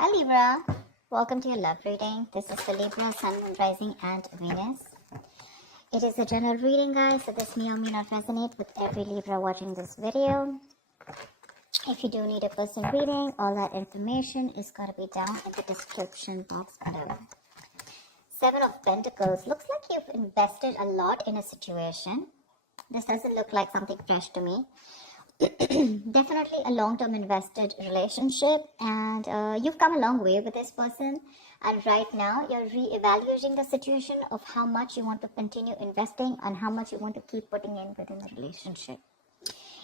Hi Libra, welcome to your love reading. This is the Libra Sun, Moon, Rising and Venus. It is a general reading, guys, so this may or may not resonate with every Libra watching this video. If you do need a personal reading, all that information is going to be down in the description box below. Seven of Pentacles. Looks like you've invested a lot in a situation. This doesn't look like something fresh to me. Definitely a long-term invested relationship, and you've come a long way with this person, and right now you're re-evaluating the situation of how much you want to continue investing and how much you want to keep putting in within the relationship.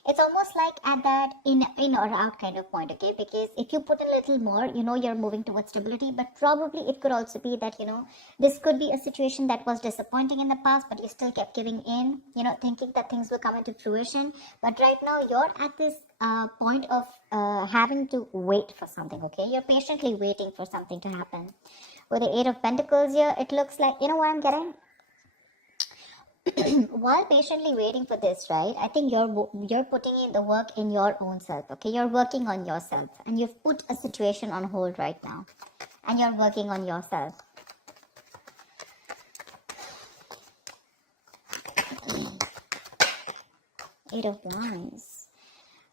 It's almost like at that in or out kind of point, okay? Because if you put in a little more, you're moving towards stability, but probably it could also be that, this could be a situation that was disappointing in the past, but you still kept giving in, thinking that things will come into fruition. But right now you're at this point of having to wait for something, okay? You're patiently waiting for something to happen. With the Eight of Pentacles here, it looks like, you know what I'm getting? While patiently waiting for this, right, I think you're putting in the work in your own self, okay? You're working on yourself, and you've put a situation on hold right now, and you're working on yourself. Eight of Wands.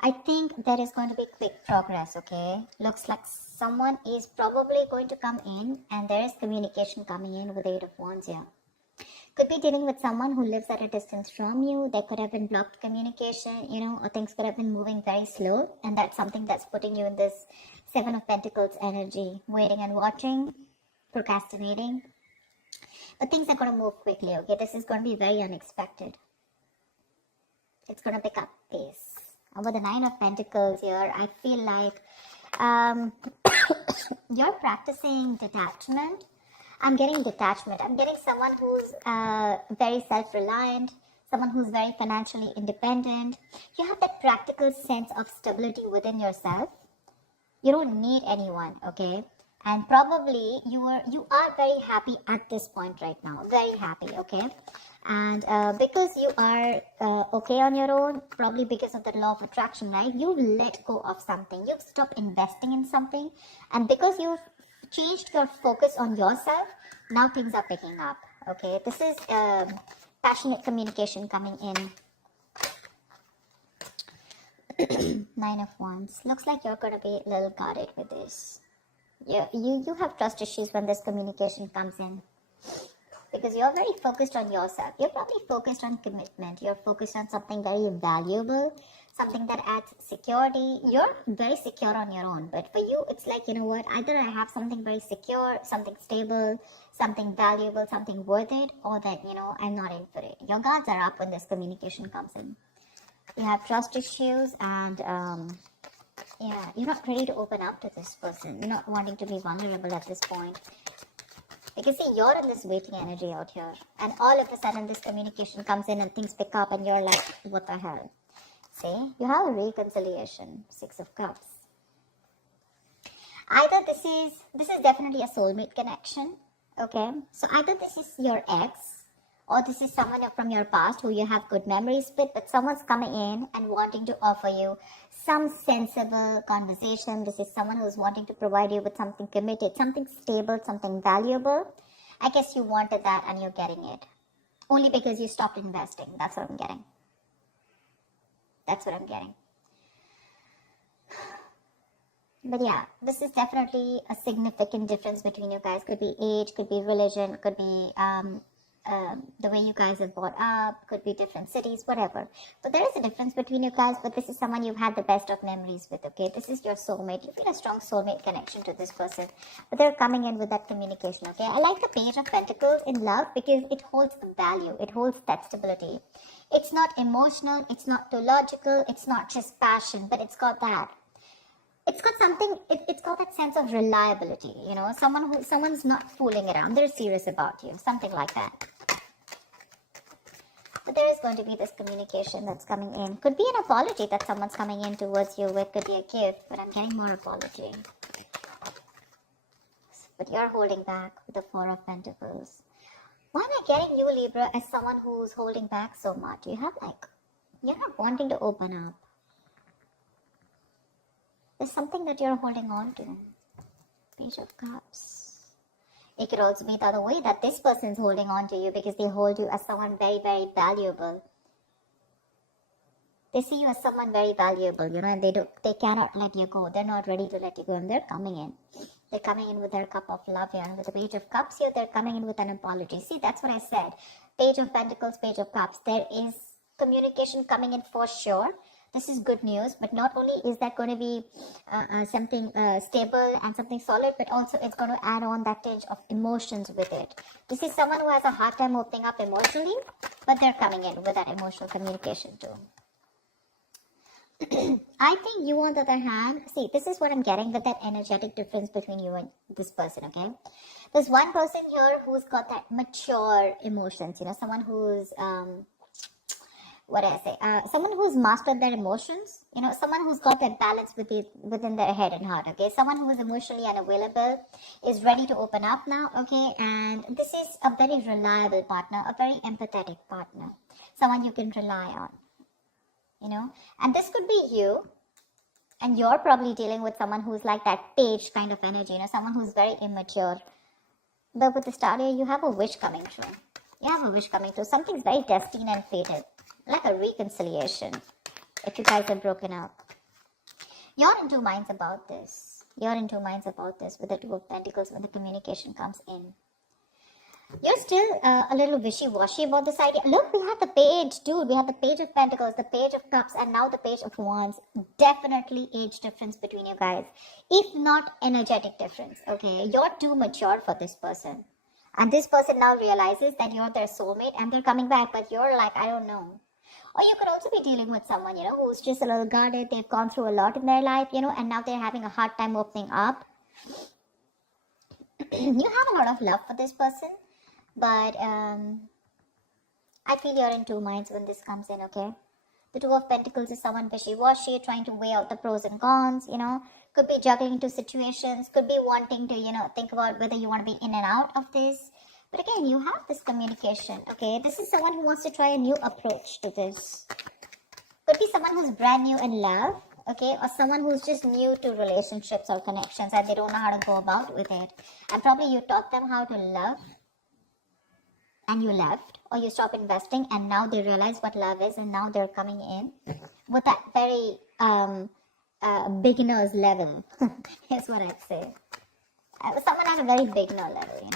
I think there is going to be quick progress, okay? Looks like someone is probably going to come in, and there is communication coming in with the Eight of Wands here. Could be dealing with someone who lives at a distance from you. There could have been blocked communication, or things could have been moving very slow. And that's something that's putting you in this Seven of Pentacles energy. Waiting and watching, procrastinating. But things are going to move quickly, okay? This is going to be very unexpected. It's going to pick up pace. And with the Nine of Pentacles here, I feel like you're practicing detachment. I'm getting detachment. I'm getting someone who's very self-reliant, someone who's very financially independent. You have that practical sense of stability within yourself. You don't need anyone, okay? And probably you are very happy at this point right now. Very happy, okay? And because you are okay on your own, probably because of the law of attraction, right? You've let go of something. You've stopped investing in something. And because you've changed your focus on yourself, now things are picking up, okay? This is passionate communication coming in. Nine of Wands. Looks like you're going to be a little guarded with this. You have trust issues when this communication comes in, because you're very focused on yourself. You're probably focused on commitment. You're focused on something very valuable, something that adds security. You're very secure on your own, but for you, it's like, you know what, either I have something very secure, something stable, something valuable, something worth it, or that, I'm not in for it. Your guards are up when this communication comes in. You have trust issues, and you're not ready to open up to this person. You're not wanting to be vulnerable at this point. Because see, you're in this waiting energy out here, and all of a sudden this communication comes in and things pick up and you're like, what the hell? See, you have a reconciliation. Six of Cups. Either this is definitely a soulmate connection, okay? So either this is your ex, or this is someone from your past who you have good memories with, but someone's coming in and wanting to offer you some sensible conversation. This is someone who's wanting to provide you with something committed, something stable, something valuable. I guess you wanted that and you're getting it. Only because you stopped investing. That's what I'm getting. That's what I'm getting. But yeah, this is definitely a significant difference between you guys. Could be age, could be religion, could be the way you guys have brought up, could be different cities, whatever. But there is a difference between you guys, but this is someone you've had the best of memories with, okay? This is your soulmate. You feel a strong soulmate connection to this person, but they're coming in with that communication, okay? I like the Page of Pentacles in love because it holds value. It holds that stability. It's not emotional. It's not too logical. It's not just passion, but it's got that. It's got something, it's got that sense of reliability, someone's not fooling around. They're serious about you, something like that. But there is going to be this communication that's coming in. Could be an apology that someone's coming in towards you with, could be a gift, but I'm getting more apology. But you're holding back with the Four of Pentacles. Why am I getting you, Libra, as someone who's holding back so much? You're not wanting to open up. There's something that you're holding on to. Page of Cups. It could also be the other way, that this person's holding on to you because they hold you as someone very, very valuable. They see you as someone very valuable, you know, and they cannot let you go. They're not ready to let you go, and they're coming in. They're coming in with their cup of love here, and with the Page of Cups here, they're coming in with an apology. See, that's what I said. Page of Pentacles, Page of Cups. There is communication coming in for sure. This is good news, but not only is that going to be something stable and something solid, but also it's going to add on that tinge of emotions with it. This is someone who has a hard time opening up emotionally, but they're coming in with that emotional communication too. I think you, on the other hand, see, this is what I'm getting with that energetic difference between you and this person, okay? There's one person here who's got that mature emotions, you know, someone who's, someone who's mastered their emotions, you know, someone who's got that balance within their head and heart, okay? Someone who is emotionally unavailable, is ready to open up now, okay? And this is a very reliable partner, a very empathetic partner, someone you can rely on. You know, and this could be you, and you're probably dealing with someone who's like that page kind of energy, you know, someone who's very immature. But with the star here, you have a wish coming true. You have a wish coming true. Something's very destined and fated, like a reconciliation, if you guys are broken up. You're in two minds about this. You're in two minds about this with the Two of Pentacles when the communication comes in. You're still a little wishy-washy about this idea. Look, we have the page, dude. We have the Page of Pentacles, the Page of Cups, and now the Page of Wands. Definitely age difference between you guys. If not energetic difference, okay? You're too mature for this person. And this person now realizes that you're their soulmate and they're coming back, but you're like, I don't know. Or you could also be dealing with someone, you know, who's just a little guarded. They've gone through a lot in their life, you know, and now they're having a hard time opening up. You have a lot of love for this person. But I feel you're in two minds when this comes in, okay? The Two of Pentacles is someone wishy-washy, trying to weigh out the pros and cons, you know. Could be juggling two situations, could be wanting to, you know, think about whether you want to be in and out of this. But again, you have this communication, okay? This is someone who wants to try a new approach to this. Could be someone who's brand new in love, okay? Or someone who's just new to relationships or connections and they don't know how to go about with it. And probably you taught them how to love, and you left, or you stopped investing, and now they realize what love is, and now they're coming in with that very beginner's level. Here's what I'd say. Someone at a very beginner level, you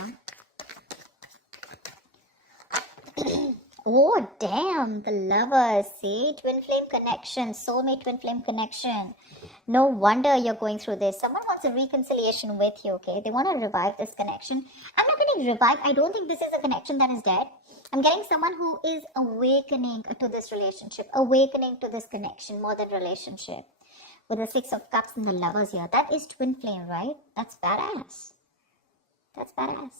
know. Oh, damn, the Lovers, see? Twin flame connection, soulmate twin flame connection. No wonder you're going through this. Someone wants a reconciliation with you, okay? They want to revive this connection. I'm not getting revived. I don't think this is a connection that is dead. I'm getting someone who is awakening to this relationship, awakening to this connection more than relationship. With the Six of Cups and the Lovers here. That is twin flame, right? That's badass. That's badass.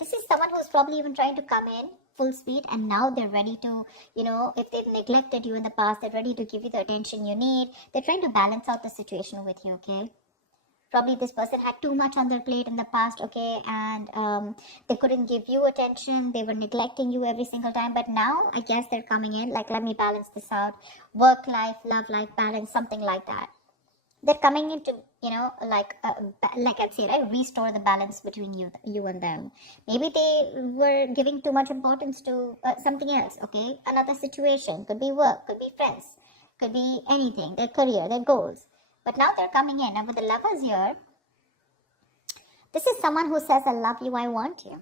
This is someone who's probably even trying to come in full speed, and now they're ready to, you know, if they've neglected you in the past, they're ready to give you the attention you need. They're trying to balance out the situation with you, okay? Probably this person had too much on their plate in the past, okay, and they couldn't give you attention. They were neglecting you every single time, but now I guess they're coming in like, let me balance this out. Work life, love life balance, something like that. They're coming in to, you know, like I'd say, right, restore the balance between you and them. Maybe they were giving too much importance to something else, okay? Another situation, could be work, could be friends, could be anything, their career, their goals. But now they're coming in, and with the Lovers here, this is someone who says, I love you, I want you.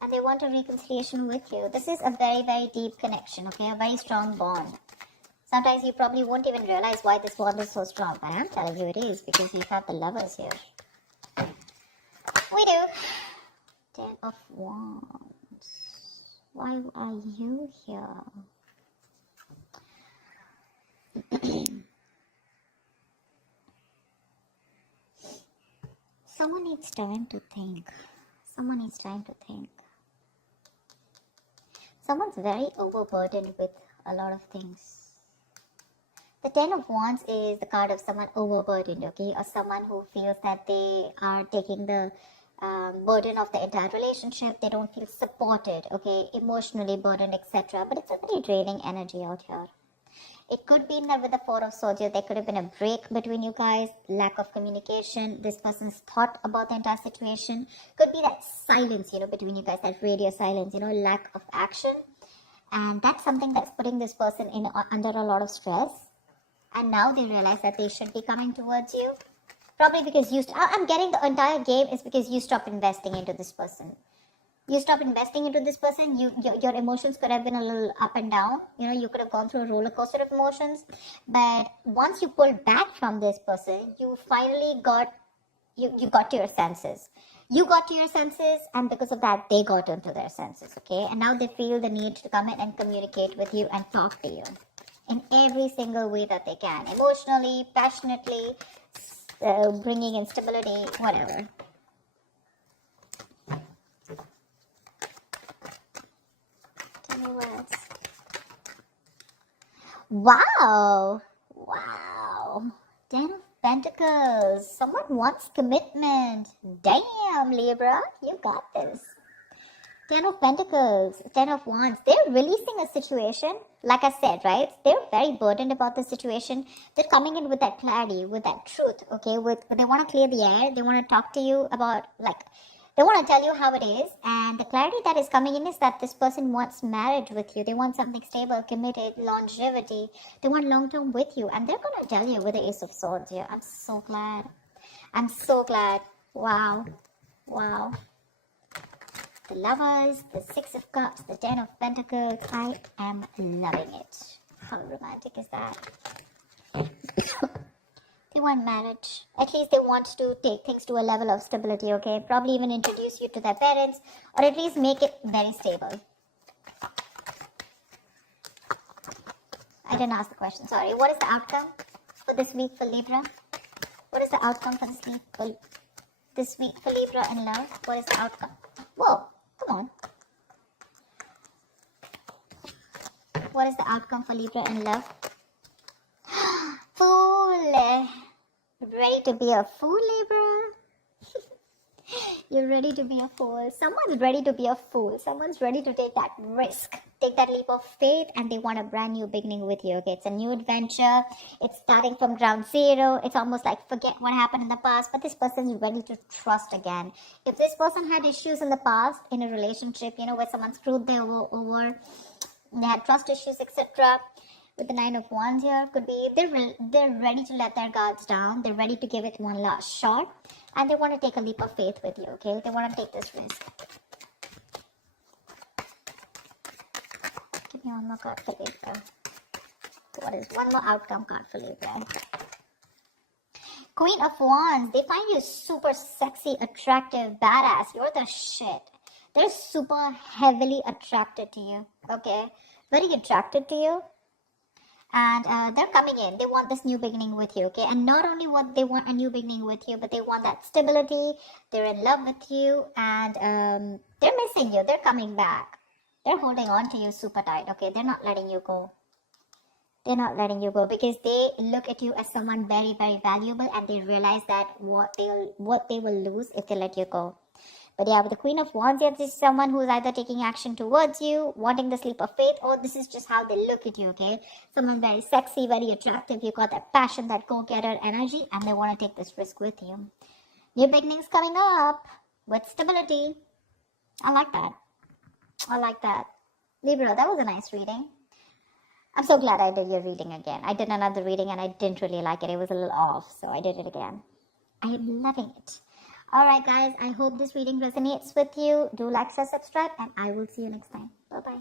And they want a reconciliation with you. This is a very, very deep connection, okay? A very strong bond. Sometimes you probably won't even realize why this bond is so strong, but I'm telling you it is, because you have the Lovers here. We do. Ten of Wands. Why are you here? Someone needs time to think. Someone needs time to think. Someone's very overburdened with a lot of things. The Ten of Wands is the card of someone overburdened, okay? Or someone who feels that they are taking the burden of the entire relationship. They don't feel supported, okay? Emotionally burdened, etc. But it's a very draining energy out here. It could be in there with the Four of Swords. There could have been a break between you guys, lack of communication. This person's thought about the entire situation. Could be that silence, between you guys, that radio silence, lack of action. And that's something that's putting this person in under a lot of stress. And now they realize that they should be coming towards you. Probably because I'm getting the entire game is because you stopped investing into this person. You stop investing into this person, your emotions could have been a little up and down. You could have gone through a roller coaster of emotions. But once you pulled back from this person, you finally got you got to your senses. You got to your senses, and because of that, they got into their senses, okay? And now they feel the need to come in and communicate with you and talk to you in every single way that they can. Emotionally, passionately, bringing in stability, whatever. Wow. Ten of Pentacles. Someone wants commitment. Damn, Libra, you got this. Ten of Pentacles, Ten of Wands. They're releasing a situation. Like I said, right? They're very burdened about the situation. They're coming in with that clarity, with that truth, okay? They want to clear the air. They want to talk to you about, they want to tell you how it is. And the clarity that is coming in is that this person wants marriage with you. They want something stable, committed, longevity. They want long-term with you. And they're going to tell you with the Ace of Swords here. I'm so glad. I'm so glad. Wow. The Lovers, the Six of Cups, the Ten of Pentacles. I am loving it. How romantic is that? They want marriage. At least they want to take things to a level of stability, okay? Probably even introduce you to their parents, or at least make it very stable. I didn't ask the question, sorry. What is the outcome for this week for Libra? What is the outcome for this week for Libra in love? What is the outcome? Whoa, come on. What is the outcome for Libra in love? Fool. Ready to be a fool, Libra? You're ready to be a fool. Someone's ready to be a fool. Someone's ready to take that risk. Take that leap of faith, and they want a brand new beginning with you. Okay, it's a new adventure. It's starting from ground zero. It's almost like forget what happened in the past, but this person is ready to trust again. If this person had issues in the past in a relationship, where someone screwed them over, they had trust issues, etc. With the Nine of Wands here, could be they're ready to let their guards down. They're ready to give it one last shot, and they want to take a leap of faith with you. Okay, they want to take this risk. Give me one more card for Libra. What is one more outcome card for Libra? Queen of Wands. They find you super sexy, attractive, badass. You're the shit. They're super heavily attracted to you. Okay, very attracted to you. And they're coming in. They want this new beginning with you, okay? And not only what they want a new beginning with you, but they want that stability. They're in love with you, and they're missing you. They're coming back. They're holding on to you super tight, okay? They're not letting you go. They're not letting you go because they look at you as someone very, very valuable, and they realize that what they will lose if they let you go. But yeah, with the Queen of Wands here, this is someone who's either taking action towards you, wanting the leap of faith, or this is just how they look at you, okay? Someone very sexy, very attractive. You got that passion, that go-getter energy, and they want to take this risk with you. New beginnings coming up with stability. I like that. I like that. Libra, that was a nice reading. I'm so glad I did your reading again. I did another reading and I didn't really like it. It was a little off, so I did it again. I am loving it. Alright guys, I hope this reading resonates with you. Do like, share, subscribe, and I will see you next time. Bye-bye.